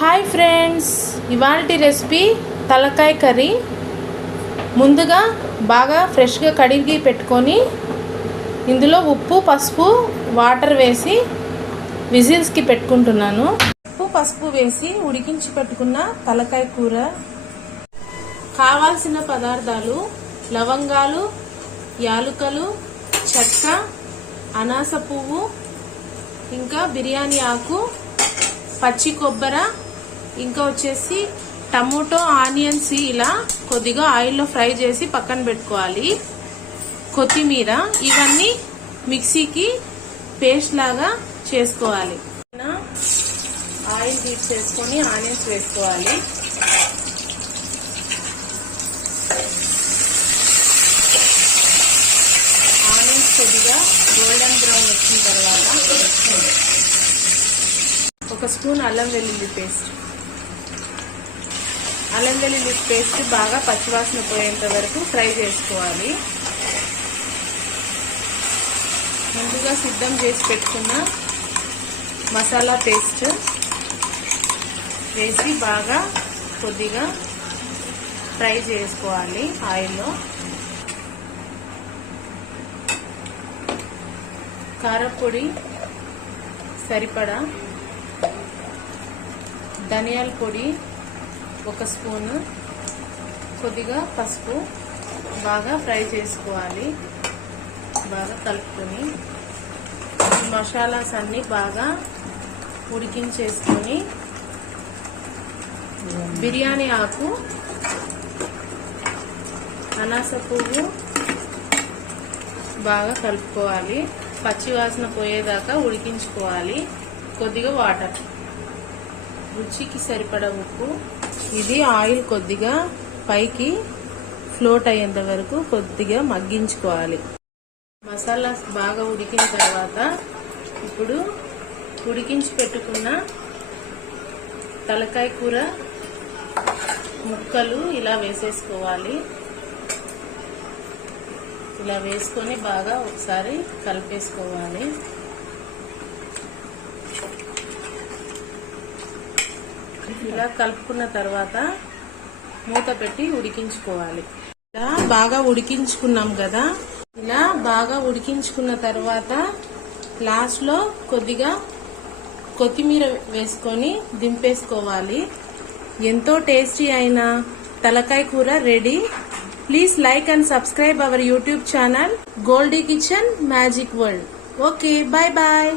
Hi friends ఇవాళ recipe తలకాయ curry. ముందుగా బాగా ఫ్రెష్గా కడిగి పెట్టుకొని ఇందులో ఉప్పు పసుపు వాటర్ వేసి విజిల్స్కి పెట్టుకుంటున్నాను. ఉప్పు పసుపు వేసి ఉడికించి పెట్టుకున్న తలకాయ కూర. కావాల్సిన పదార్థాలు లవంగాలు యాలుకలు చెక్క అనాస పువ్వు ఇంకా బిర్యానీ ఆకు పచ్చి కొబ్బర ఇంకా వచ్చేసి టమోటో ఆనియన్స్ ఇలా కొద్దిగా ఆయిల్లో ఫ్రై చేసి పక్కన పెట్టుకోవాలి. కొత్తిమీర ఇవన్నీ మిక్సీకి పేస్ట్ లాగా చేసుకోవాలి. ఆయిల్ హీట్ చేసుకొని ఆనియన్స్ వేసుకోవాలి. ఆనియన్స్ కొద్దిగా గోల్డెన్ బ్రౌన్ వచ్చిన తర్వాత ఒక స్పూన్ అల్లం వెల్లుల్లి పేస్ట్. అల్లం వెల్లుల్లి పేస్ట్ బాగా పచ్చివాసన పోయేంత వరకు ఫ్రై చేసుకోవాలి. ముందుగా సిద్ధం చేసి పెట్టుకున్న మసాలా పేస్ట్ వేసి బాగా కొద్దిగా ఫ్రై చేసుకోవాలి ఆయిల్లో. కారపొడి సరిపడా ధనియాల పొడి ఒక స్పూను కొద్దిగా పసుపు బాగా ఫ్రై చేసుకోవాలి. బాగా కలుపుకొని ఈ మసాలాస్ అన్నీ బాగా ఉడికించేసుకొని బిర్యానీ ఆకు అనాస పువ్వు బాగా కలుపుకోవాలి. పచ్చివాసన పోయేదాకా ఉడికించుకోవాలి. కొద్దిగా వాటర్. రుచికి సరిపడ ఉప్పు ఇది ఆయిల్ కొద్దిగా పైకి ఫ్లోట్ అయ్యేంత వరకు కొద్దిగా మగ్గించుకోవాలి. మసాలా బాగా ఉడికిన తర్వాత ఇప్పుడు ఉడికించి పెట్టుకున్న తలకాయ కూర ముక్కలు ఇలా వేసేసుకోవాలి. ఇలా వేసుకొని బాగా ఒకసారి కలిపేసుకోవాలి. ఇలా కలుపుకున్న తర్వాత మూత పెట్టి ఉడికించుకోవాలి. ఇలా బాగా ఉడికించుకున్నాం కదా? ఇలా బాగా ఉడికించుకున్న తర్వాత లాస్ట్లో కొద్దిగా కొత్తిమీర వేసుకొని దింపేసుకోవాలి. ఎంతో టేస్టీ అయిన తలకాయ కూర ready. Please like and subscribe our YouTube channel Goldie Kitchen Magic World. Okay bye bye